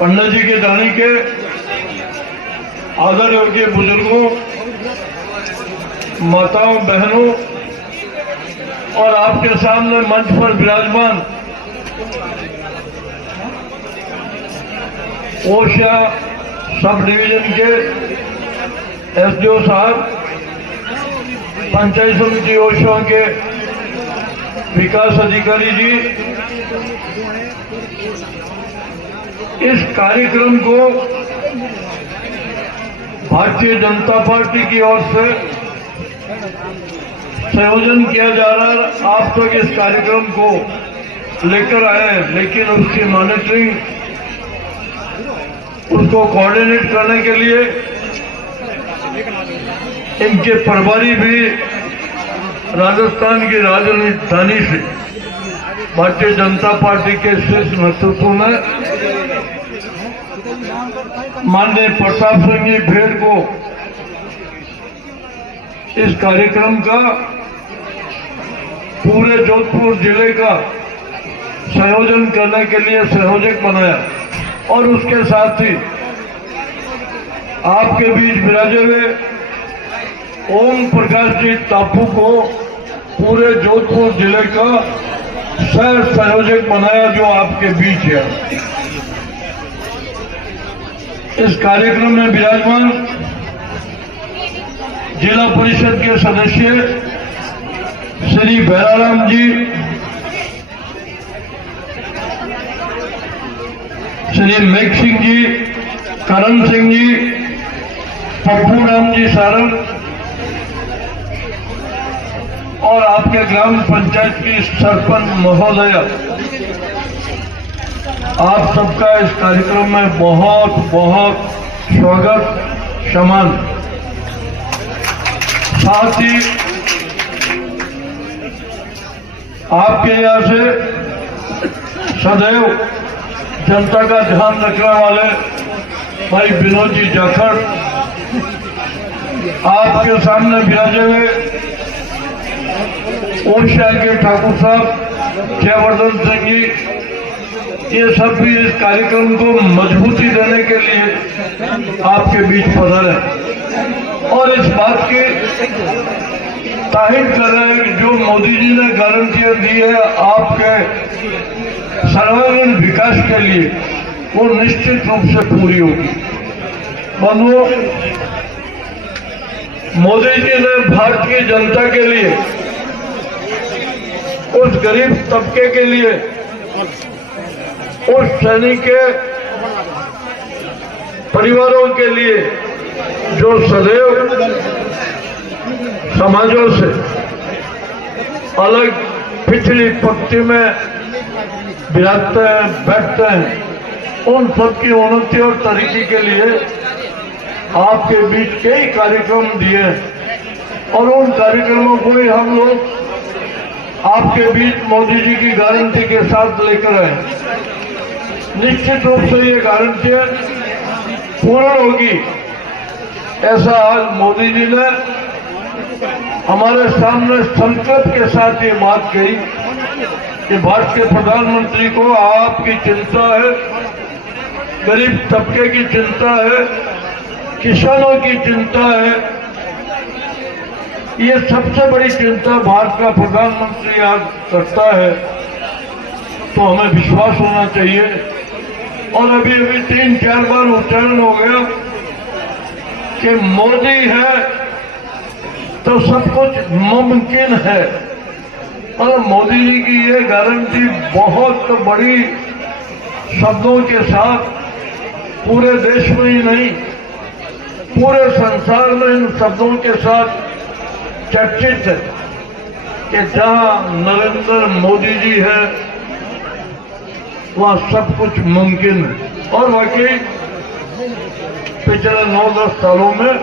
पंडित जी के जाने के आदर योग्य बुजुर्गों, माताओं, बहनों और आपके सामने मंच पर विराजमान ओशा सब डिवीजन के एसडीओ साहब, पंचायत समिति ओशा के विकास अधिकारी जी, इस कार्यक्रम को भारतीय जनता पार्टी की ओर से संयोजन किया जा रहा है। आप तक इस कार्यक्रम को लेकर आए, लेकिन उसकी मॉनिटरिंग, उसको कोऑर्डिनेट करने के लिए इनके प्रभारी भी राजस्थान की राजधानी से भारतीय जनता पार्टी के शीर्ष नेतृत्व में माननीय प्रताप सिंह जी भेड़ को इस कार्यक्रम का पूरे जोधपुर जिले का संयोजन करने के लिए संयोजक बनाया और उसके साथ ही आपके बीच विराजे हुए ओम प्रकाश जी टापू को पूरे जोधपुर जिले का सह संयोजक बनाया, जो आपके बीच है। इस कार्यक्रम में विराजमान जिला परिषद के सदस्य श्री भैराराम जी, श्री मेघ सिंह जी, करण सिंह जी, पप्पू राम जी सारंग और आपके ग्राम पंचायत की सरपंच महोदया, आप सबका इस कार्यक्रम में बहुत बहुत स्वागत, सम्मान। साथ ही आपके यहाँ से सदैव जनता का ध्यान रखने वाले भाई विनोद जी जाखड़, आपके सामने विराजे हुए ओडिशा के ठाकुर साहब, जयवर्धन सिंह जी, ये सब भी इस कार्यक्रम को मजबूती देने के लिए आपके बीच पधारे और इस बात की तारीफ कर रहे हैं कि जो मोदी जी ने गारंटियां दी है आपके सर्वांगीण विकास के लिए, वो निश्चित रूप से पूरी होगी। बंधुओं, मोदी जी ने भारतीय जनता के लिए, उस गरीब तबके के लिए, उस सैनिक के परिवारों के लिए जो सदैव समाजों से अलग पिछली पंक्ति में विराजते हैं, बैठते हैं, उन सबकी उन्नति और तरक्की के लिए आपके बीच कई कार्यक्रम दिए और उन कार्यक्रमों को ही हम लोग आपके बीच मोदी जी की गारंटी के साथ लेकर आए। निश्चित रूप से ये गारंटी पूर्ण होगी, ऐसा आज मोदी जी ने हमारे सामने संकल्प के साथ ये बात कही कि भारत के प्रधानमंत्री को आपकी चिंता है, गरीब तबके की चिंता है, किसानों की चिंता है। ये सबसे बड़ी चिंता भारत का प्रधानमंत्री आज करता है, तो हमें विश्वास होना चाहिए। और अभी 3-4 बार उच्चारण हो गया कि मोदी है तो सब कुछ मुमकिन है, और मोदी जी की ये गारंटी बहुत बड़ी शब्दों के साथ पूरे देश में ही नहीं, पूरे संसार में इन शब्दों के साथ चर्चित है कि जहां नरेंद्र मोदी जी है वहां सब कुछ मुमकिन है। और वाकई पिछले 9-10 सालों में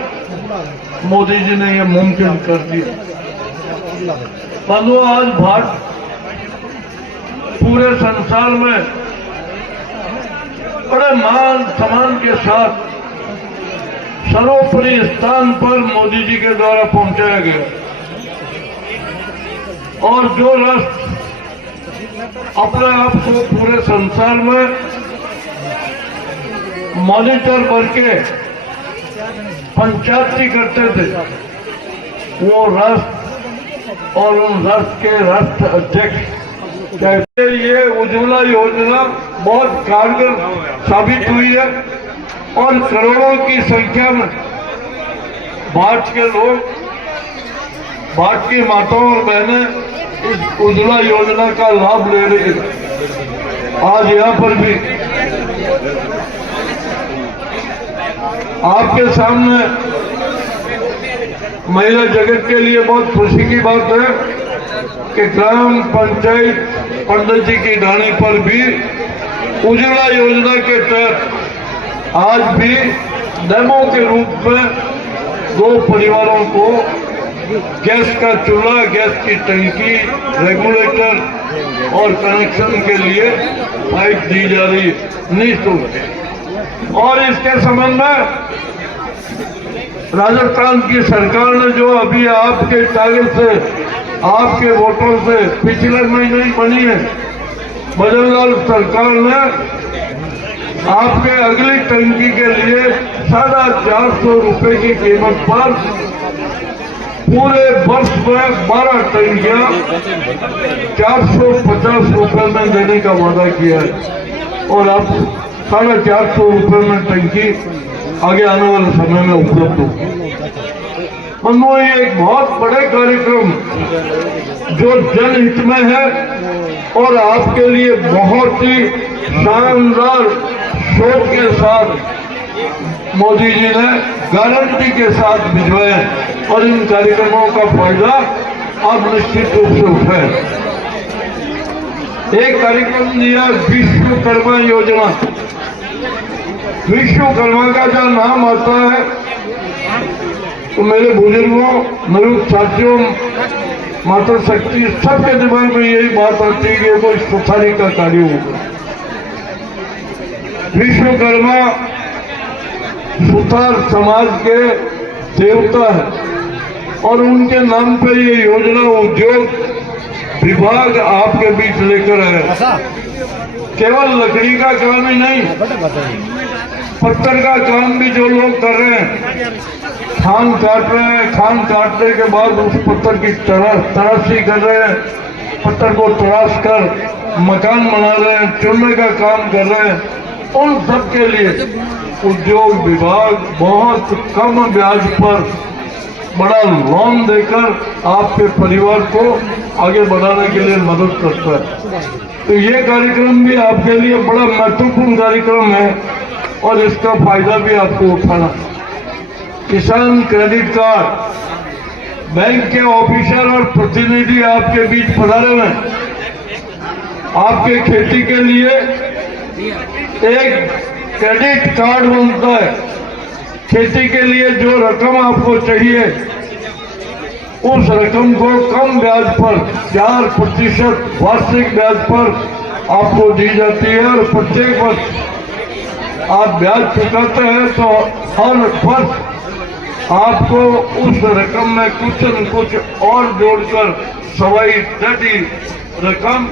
मोदी जी ने ये मुमकिन कर दिया। बंधुओं, आज भारत पूरे संसार में बड़े मान सम्मान के साथ सर्वोपरि स्थान पर मोदी जी के द्वारा पहुंचाया गया। और जो राष्ट्र अपने आप को पूरे संसार में मॉनिटर बन के पंचायती करते थे, वो राष्ट्र और उन राष्ट्र के राष्ट्र अध्यक्ष कहते ये उज्ज्वला योजना बहुत कारगर साबित हुई है और करोड़ों की संख्या में भारत के लोग, भारत की माताओं और बहनें इस उज्ज्वला योजना का लाभ ले रही है। आज यहाँ पर भी आपके सामने महिला जगत के लिए बहुत खुशी की बात है कि ग्राम पंचायत पंडित जी की डाणी पर भी उज्ज्वला योजना के तहत आज भी डेमो के रूप में 2 परिवारों को गैस का चूल्हा, गैस की टंकी, रेगुलेटर और कनेक्शन के लिए पाइप दी जा रही है निःशुल्क। और इसके संबंध में राजस्थान की सरकार ने जो अभी आपके टारगेट से, आपके वोटों से पिछले महीने ही बनी है, बजरंग सरकार ने आपके अगली टंकी के लिए 450 रुपए की कीमत पर पूरे वर्ष में 12 टंकियां 450 रुपए में देने का वादा किया है और अब 450 रुपए में टंकी आगे आने वाले समय में उपलब्ध हो। मनो ये एक बहुत बड़े कार्यक्रम जो जनहित में है और आपके लिए बहुत ही शानदार सोच के साथ मोदी जी ने गारंटी के साथ भिजवाए और इन कार्यक्रमों का फायदा आप निश्चित रूप से उठाएं। एक कार्यक्रम दिया विश्वकर्मा योजना। विश्वकर्मा का जब नाम आता है तो मेरे बुजुर्गों, मेरे साथियों, माता शक्ति सबके दिमाग में यही बात आती है कि कोई सुखारी का कार्य होगा। विश्वकर्मा सुतार समाज के देवता है और उनके नाम पर ये योजना उद्योग विभाग आपके बीच लेकर आए। केवल लकड़ी का काम ही नहीं, पत्थर का काम भी जो लोग कर रहे हैं, खान काट रहे हैं, खान काटने के बाद उस पत्थर की तराशी कर रहे हैं, पत्थर को तराश कर मकान बना रहे हैं, चुनने का काम कर रहे हैं, उन सब के लिए उद्योग विभाग बहुत कम ब्याज पर बड़ा लोन देकर आपके परिवार को आगे बढ़ाने के लिए मदद करता है। तो ये कार्यक्रम भी आपके लिए बड़ा महत्वपूर्ण कार्यक्रम है और इसका फायदा भी आपको उठाना। किसान क्रेडिट कार्ड, बैंक के ऑफिसर और प्रतिनिधि आपके बीच पधारे हैं। आपके खेती के लिए एक क्रेडिट कार्ड बनता है। खेती के लिए जो रकम आपको चाहिए उस रकम को कम ब्याज पर 4% वार्षिक ब्याज पर आपको दी जाती है और प्रत्येक वर्ष आप ब्याज चुकाते हैं तो हर वर्ष आपको उस रकम में कुछ न कुछ और जोड़कर 2.5 रकम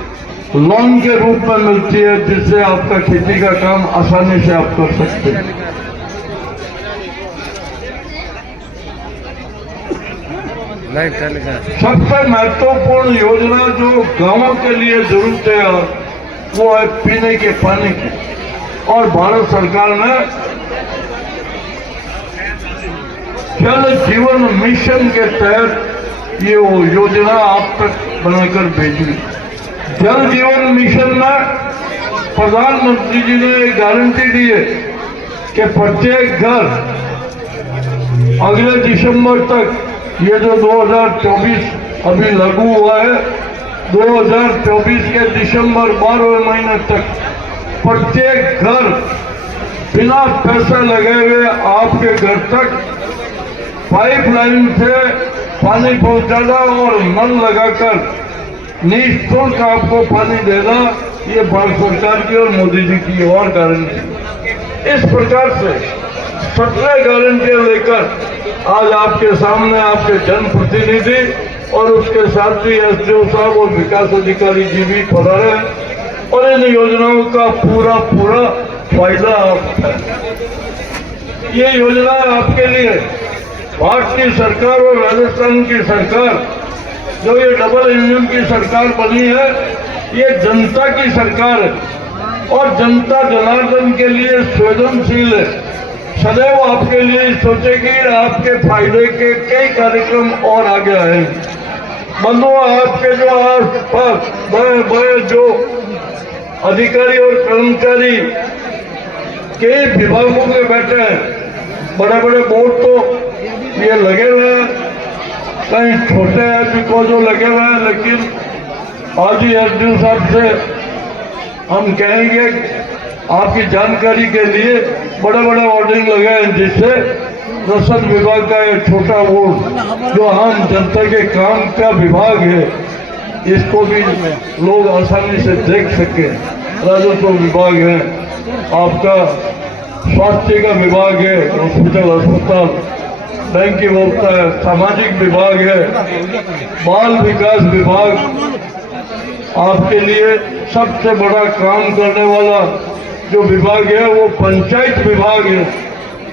लोन के रूप में मिलती है, जिससे आपका खेती का काम आसानी से आप कर सकते हैं। सबसे महत्वपूर्ण योजना जो गांवों के लिए जरूरत है वो है पीने के पानी की, और भारत सरकार ने जल जीवन मिशन के तहत ये वो योजना आप तक बनाकर भेजी। जल जीवन मिशन में प्रधानमंत्री जी ने गारंटी दी है कि प्रत्येक घर अगले दिसंबर तक, ये जो 2024 अभी लागू हुआ है, 2024 के दिसंबर 12वें महीने तक प्रत्येक घर बिना पैसा लगे हुए आपके घर तक पाइपलाइन से पानी पहुंचाना और नल लगाकर निःशुल्क आपको पानी देना, ये भारत सरकार की और मोदी जी की और गारंटी। इस प्रकार से 17 गारंटियां लेकर आज आपके सामने आपके जनप्रतिनिधि और उसके साथ ही एसडीओ साहब और विकास अधिकारी जी भी पधारे हैं और इन योजनाओं का पूरा फायदा आप है। ये योजना आपके लिए भारतीय सरकार और राजस्थान की सरकार, जो ये डबल इंजन की सरकार बनी है, ये जनता की सरकार है और जनता जनार्दन के लिए संवेदनशील है। सदैव आपके लिए सोचेगी, आपके फायदे के कई कार्यक्रम और आगे आएंगे। बंधुओं, आपके जो आस पास बड़े बड़े जो अधिकारी और कर्मचारी कई विभागों के बैठे हैं, बड़े बड़े बोर्ड तो ये लगे हुए हैं, कहीं छोटे हैं भी जो लगे हुए हैं, लेकिन आज ही एसडीओ साहब से हम कहेंगे आपकी जानकारी के लिए बड़े बड़े होर्डिंग लगे हैं, जिससे रसद विभाग का एक छोटा बोर्ड जो आम जनता के काम का विभाग है, इसको भी लोग आसानी से देख सके। राजस्व विभाग है, आपका स्वास्थ्य का विभाग है, हॉस्पिटल अस्पताल, बैंक की व्यवस्था है, सामाजिक विभाग है, बाल विकास विभाग, आपके लिए सबसे बड़ा काम करने वाला जो विभाग है वो पंचायत विभाग है।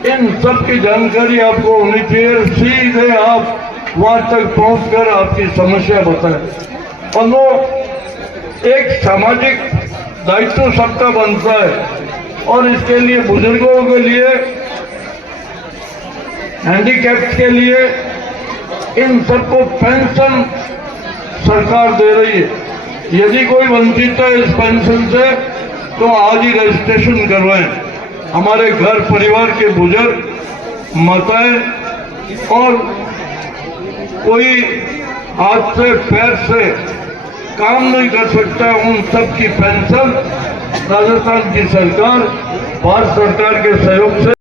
इन सब की जानकारी आपको होनी चाहिए। सीधे आप वहां तक पहुंचकर आपकी समस्या बताएं। और वो एक सामाजिक दायित्व सबका बनता है और इसके लिए बुजुर्गों के लिए, हैंडीकैप्ड के लिए, इन सबको पेंशन सरकार दे रही है। यदि कोई वंचित है इस पेंशन से तो आज ही रजिस्ट्रेशन करवाएं। हमारे घर परिवार के बुजुर्ग, माताएं और कोई हाथ से पैर से काम नहीं कर सकता, उन सब की पेंशन राजस्थान की सरकार, भारत सरकार के सहयोग से